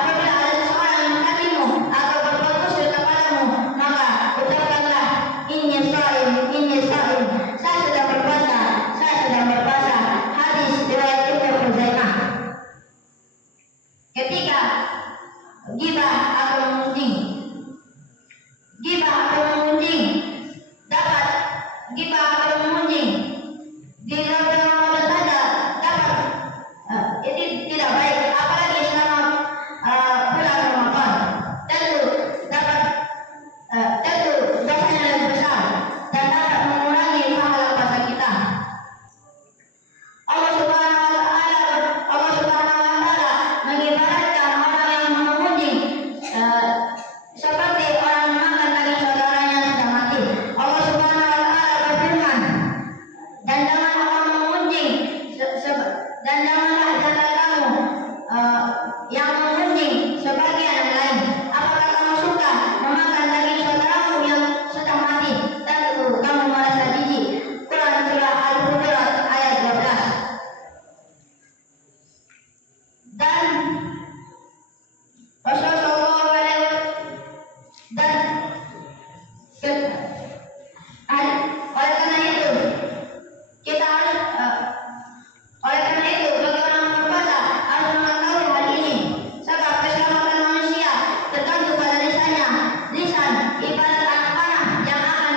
apabila ada seseorang yang mendekatimu atau berfokus di kepadamu, maka ucapkanlah inni shaim, saya sedang berpuasa, saya sedang berpuasa. Hadis riwayat Ibnu Khuzaimah. Ketiga, ghibah atau mengunjing. Ghibah atau mengunjing dapat ghibah atau mengunjing di dalam Ramadan saja dapat ini tidak baik, apalagi selama bulan Ramadan. Tentu dosanya lebih besar dan dapat mengurangi pahala puasa kita. Allah Subhanahu wa taala mengibaratkan orang yang mengunjing seperti orang makan daging saudaranya yang sudah mati. Allah Subhanahu wa taala berfirman, dan janganlah kamu mengunjing dan janganlah antara kamu yang mengunjing sebagian yang lain. Apakah kamu suka memakan daging saudaramu yang sudah mati? Tentu kamu merasa jijik. Quran surah Al-Hujurat ayat 12. Dan Rasulullah dan oleh karena itu kita harus oleh karena itu bagi orang berpuasa harus mengetahui hal ini, sebab keselamatan manusia tergantung pada lisannya. Lisan ibarat anak panah yang akan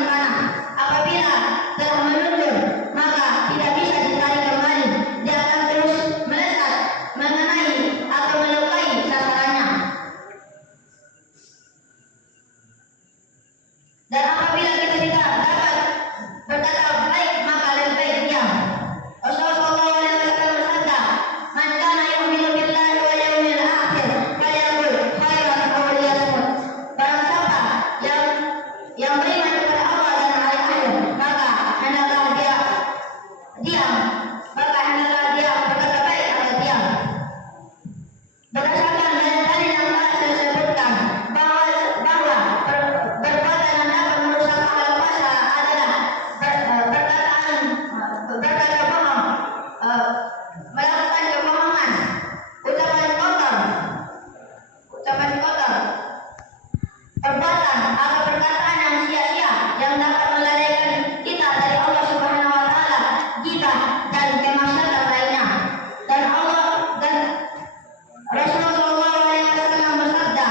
dipanah. Apabila telah meluntur, maka tidak bisa ditarik kembali. Dia akan terus melesat, mengenai atau melukai sasarannya. Dan apabila kita tidak dapat berkata baik, maka lebih baik diam. Rasulullah SAW bersabda, "Man kana yu'minu billahi wal yawmil akhir falyaqul khairan aw liyasmut." Barang siapa yang beriman kepada Allah dan hari akhir, maka hendaklah dia diam, berkata baik atau diam. Berdasarkan dalil yang telah saya sebutkan bahwa perbuatan yang dapat merusak pahala puasa adalah berkata bohong, melakukan kebohongan, ucapan kotor, perbuatan atau perkataan yang sia-sia yang dapat melalaikan kita dari Allah Subhanahu wa taala, ghibah dan kemaksiatan lainnya. Dan Rasulullah SAW bersabda,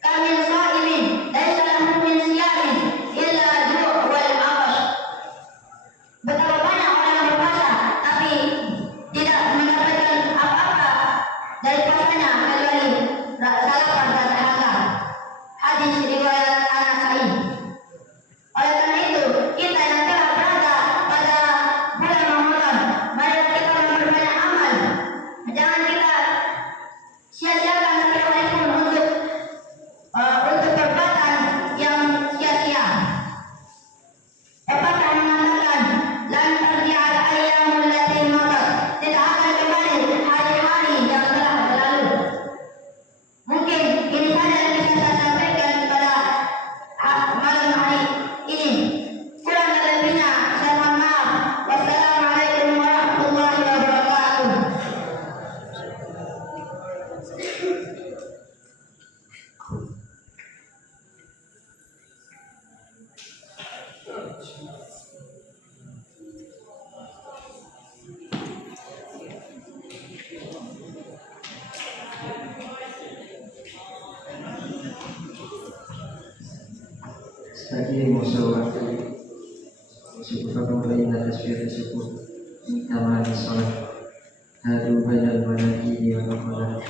"Kamil sha'imin laisa lahu min siyamin illa ju' wal 'atash." Betapa banyak orang yang berpuasa tapi tidak mendapatkan apa-apa dari puasanya kecuali lapar dan dahaga. Hadis riwayat An-Nasa'i. Oleh karena itu, kita yang telah berada pada bulan Ramadan, marilah kita memperbanyak amal. Jangan kita sia-siakan satu hari pun untuk perbuatan yang sia-sia. Pepatah mengatakan, "Lan tarji'al ayyamul lati madat." Tidak akan kembali hari-hari yang telah berlalu. Mungkin ini saja yang bisa saya sampaikan pada malam hari ini. Kurang dan lebihnya saya mohon maaf. Wassalamualaikum warahmatullahi wabarakatuh. Sebagai musuh syukur kembali atas syukur syukur minta maaf salat hadu badal manaki wa ramadan.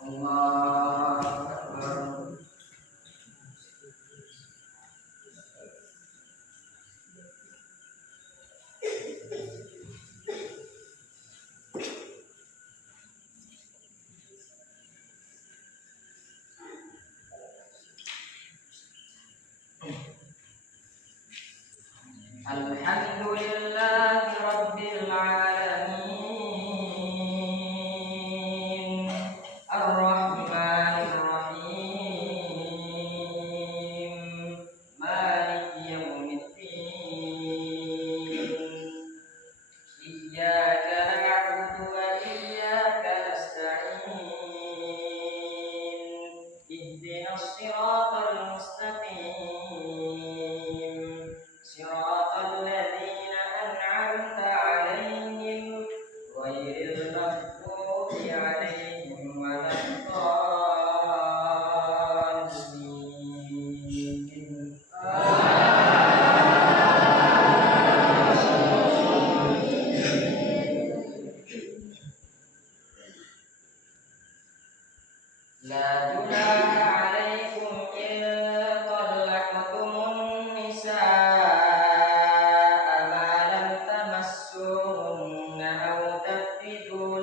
Allah Akbar. Alhamdulillah لا جناح عليكم إن طلقتم النساء ما لم تمسوهن أو تفردوا